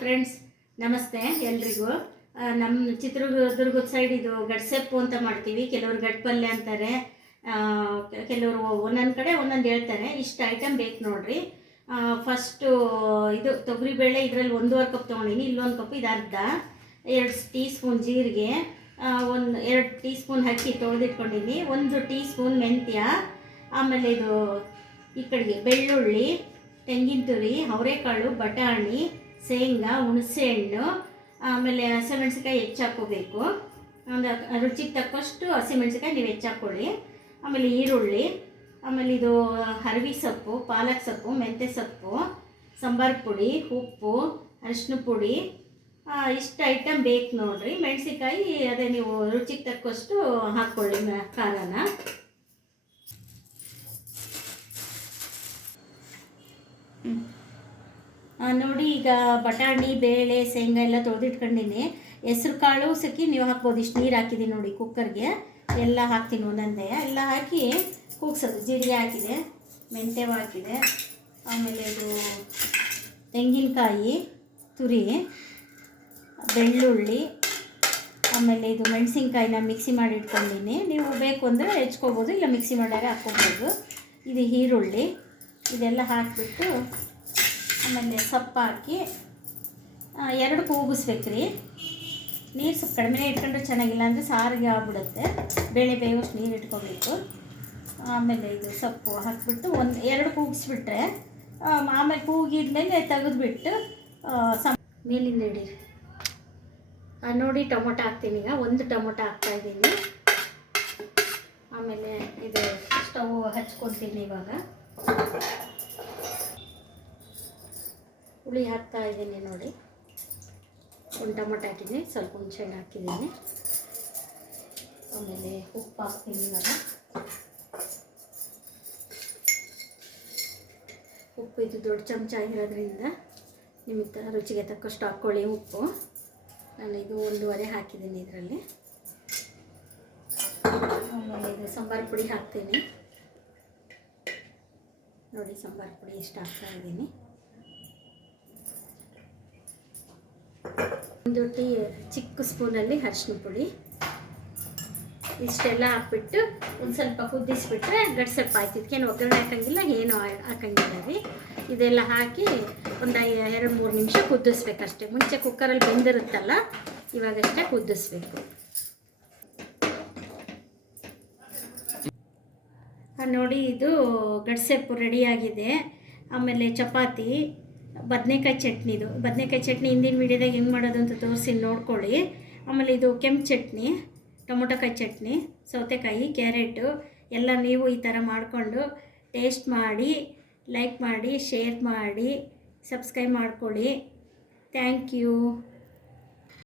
Friends ನಮಸ್ತೆ ಎಲ್ರಿಗೂ. ನಮ್ಮ ಚಿತ್ರದುರ್ಗದ ಸೈಡ್ ಇದು ಗಡ್ಸೆಪ್ಪು ಅಂತ ಮಾಡ್ತೀವಿ. ಕೆಲವರು ಗಡ್ಪಲ್ಯ ಅಂತಾರೆ. ಕೆಲವರು ಒಂದೊಂದು ಕಡೆ ಒಂದೊಂದು ಹೇಳ್ತಾರೆ. ಇಷ್ಟು ಐಟಮ್ ಬೇಕು ನೋಡ್ರಿ. ಫಸ್ಟು ಇದು ತೊಗರಿಬೇಳೆ ಇದರಲ್ಲಿ ಒಂದೂವರೆ ಕಪ್ ತೊಗೊಂಡಿನಿ. ಇಲ್ಲೊಂದು ಕಪ್ ಇದು ಅರ್ಧ. ಎರಡು ಟೀ ಸ್ಪೂನ್ ಜೀರಿಗೆ ಒಂದು ಎರಡು ಟೀ ಸ್ಪೂನ್ ಅಕ್ಕಿ ತೊಳೆದಿಟ್ಕೊಂಡಿನಿ. ಒಂದು ಟೀ ಸ್ಪೂನ್ ಮೆಂತ್ಯ. ಆಮೇಲೆ ಇದು ಈ ಕಡೆಗೆ ಬೆಳ್ಳುಳ್ಳಿ, ತೆಂಗಿನ ತುರಿ, ಅವರೆಕಾಳು, ಬಟಾಣಿ ಶೇಂಗಾ ಹುಣಸೆಹಣ್ಣು ಆಮೇಲೆ ಹಸಿಮೆಣ್ಸಿಕಾಯಿ ಹೆಚ್ಚಾಕೋಬೇಕು ಒಂದು ರುಚಿಗೆ ತಕ್ಕಷ್ಟು ಹಸಿಮೆಣ್ಸಿಕಾಯಿ ನೀವು ಹೆಚ್ಚಾಕೊಳ್ಳಿ ಆಮೇಲೆ ಈರುಳ್ಳಿ ಆಮೇಲೆ ಇದು ಹರಿವಿ ಸೊಪ್ಪು ಪಾಲಕ್ ಸೊಪ್ಪು ಮೆಂತ್ಯ ಸೊಪ್ಪು ಸಾಂಬಾರು ಪುಡಿ ಉಪ್ಪು ಅರಿಶಿನ ಪುಡಿ ಇಷ್ಟು ಐಟಮ್ ಬೇಕು ನೋಡಿರಿ. ಮೆಣಸಿಕಾಯಿ ಅದೇ ನೀವು ರುಚಿಗೆ ತಕ್ಕಷ್ಟು ಹಾಕ್ಕೊಳ್ಳಿ ಖಾರನ. ಆ, ನೋಡಿ, ಈಗ ಬಟಾಣಿ, ಬೇಳೆ, ಶೇಂಗಾ ಎಲ್ಲ ತೊಳೆದಿಟ್ಕೊಂಡಿನಿ. ಹೆಸ್ರು ಕಾಳು ಸಕ್ಕಿ ನೀವು ಹಾಕ್ಬೋದು. ಇಷ್ಟು ನೀರು ಹಾಕಿದ್ದೀನಿ ನೋಡಿ ಕುಕ್ಕರ್ಗೆ. ಎಲ್ಲ ಹಾಕ್ತೀನಿ ಒಂದೊಂದೇ. ಎಲ್ಲ ಹಾಕಿ ಕೂಗ್ಸೋದು. ಜೀರಿಗೆ ಹಾಕಿದೆ, ಮೆಂತ್ಯ ಹಾಕಿದೆ, ಆಮೇಲೆ ಇದು ತೆಂಗಿನಕಾಯಿ, ತುರಿ, ಬೆಳ್ಳುಳ್ಳಿ, ಆಮೇಲೆ ಇದು ಮೆಣಸಿನ್ಕಾಯಿನ ಮಿಕ್ಸಿ ಮಾಡಿ ಇಟ್ಕೊಂಡಿನಿ. ನೀವು ಬೇಕು ಅಂದರೆ ಹೆಚ್ಕೋಬೋದು, ಇಲ್ಲ ಮಿಕ್ಸಿ ಮಾಡಿದಾಗ ಹಾಕ್ಕೋಬೋದು. ಇದು ಈರುಳ್ಳಿ. ಇದೆಲ್ಲ ಹಾಕಿಬಿಟ್ಟು ಆಮೇಲೆ ಸೊಪ್ಪು ಹಾಕಿ ಎರಡು ಕೂಗಿಸ್ಬೇಕು ರೀ ನೀರು ಸ್ವಲ್ಪ ಕಡಿಮೆ ಇಟ್ಕೊಂಡ್ರೆ ಚೆನ್ನಾಗಿಲ್ಲ ಅಂದರೆ ಸಾರಿಗೆ ಆಗ್ಬಿಡುತ್ತೆ. ಬೇಳೆ ಬೇಗಷ್ಟು ನೀರು ಇಟ್ಕೋಬೇಕು. ಆಮೇಲೆ ಇದು ಸೊಪ್ಪು ಹಾಕಿಬಿಟ್ಟು ಒಂದು ಎರಡು ಕೂಗಿಸ್ಬಿಟ್ರೆ ಆಮೇಲೆ ಕೂಗಿದ್ಮೇಲೆ ತೆಗೆದ್ಬಿಟ್ಟು ಸಮ ಮೇಲಿಂದ ಹಿಡೀರಿ ನೋಡಿ ಟೊಮೊಟೊ ಹಾಕ್ತೀನಿ ಈಗ. ಒಂದು ಟೊಮೊಟೊ ಹಾಕ್ತಾ ಇದ್ದೀನಿ. ಆಮೇಲೆ ಇದು ಸ್ಟವ್ ಹಚ್ಕೊತೀನಿ ಇವಾಗ. ಹುಳಿ ಹಾಕ್ತಾ ಇದ್ದೀನಿ ನೋಡಿ. ಒಂದು ಟೊಮೊಟೊ ಹಾಕಿದ್ದೀನಿ ಸ್ವಲ್ಪ ಹುಣ್ಸೆಹಣ್ಣು ಹಾಕಿದ್ದೀನಿ. ಆಮೇಲೆ ಉಪ್ಪು ಹಾಕ್ತೀನಿ ಇವಾಗ. ಉಪ್ಪು ಇದು ದೊಡ್ಡ ಚಮಚ ಆಗಿರೋದ್ರಿಂದ ನಿಮಗೆ ಥರ ರುಚಿಗೆ ತಕ್ಕಷ್ಟು ಹಾಕ್ಕೊಳ್ಳಿ ಉಪ್ಪು. ನಾನು ಇದು ಒಂದೂವರೆ ಹಾಕಿದ್ದೀನಿ ಇದರಲ್ಲಿ. ಆಮೇಲೆ ಇದು ಸಾಂಬಾರು ಪುಡಿ ಹಾಕ್ತೀನಿ. ನೋಡಿ ಸಾಂಬಾರು ಪುಡಿ ಎಷ್ಟು ಹಾಕ್ತಾ ಇದ್ದೀನಿ. ಒಂದು ಟೀ ಚಿಕ್ಕ ಸ್ಪೂನಲ್ಲಿ ಅರಿಶಿನ ಪುಡಿ. ಇಷ್ಟೆಲ್ಲ ಹಾಕ್ಬಿಟ್ಟು ಒಂದು ಸ್ವಲ್ಪ ಕುದಿಸ್ಬಿಟ್ರೆ ಗಡ್ಸಪ್ಪ ಆಯ್ತು. ಒಗ್ಗರಣೆ ಹಾಕಂಗಿಲ್ಲ, ಏನು ಹಾಕಂಗಿಲ್ಲ ರೀ. ಇದೆಲ್ಲ ಹಾಕಿ ಒಂದು ಎರಡು ಮೂರು ನಿಮಿಷ ಕುದಿಸ್ಬೇಕಷ್ಟೇ. ಮುಂಚೆ ಕುಕ್ಕರಲ್ಲಿ ಬೆಂದಿರುತ್ತಲ್ಲ ಇವಾಗಷ್ಟೇ ಕುದಿಸ್ಬೇಕು. ನೋಡಿ, ಇದು ಗಡ್ಸೆಪ್ಪು ರೆಡಿಯಾಗಿದೆ ಆಮೇಲೆ ಚಪಾತಿ. ಬದನೆಕಾಯಿ ಚಟ್ನಿದು. ಬದನೆಕಾಯಿ ಚಟ್ನಿ ಹಿಂದಿನ ವಿಡಿಯೋದಾಗ ಹೆಂಗೆ ಮಾಡೋದು ಅಂತ ತೋರಿಸಿ ನೋಡ್ಕೊಳ್ಳಿ. ಆಮೇಲೆ ಇದು ಕೆಂಪು ಚಟ್ನಿ, ಟೊಮೊಟೊಕಾಯಿ ಚಟ್ನಿ, ಸೌತೆಕಾಯಿ, ಕ್ಯಾರೆಟು, ಎಲ್ಲ ನೀವು ಈ ಥರ ಮಾಡಿಕೊಂಡು ಟೇಸ್ಟ್ ಮಾಡಿ, ಲೈಕ್ ಮಾಡಿ, ಶೇರ್ ಮಾಡಿ, ಸಬ್ಸ್ಕ್ರೈಬ್ ಮಾಡ್ಕೊಳ್ಳಿ. Thank you.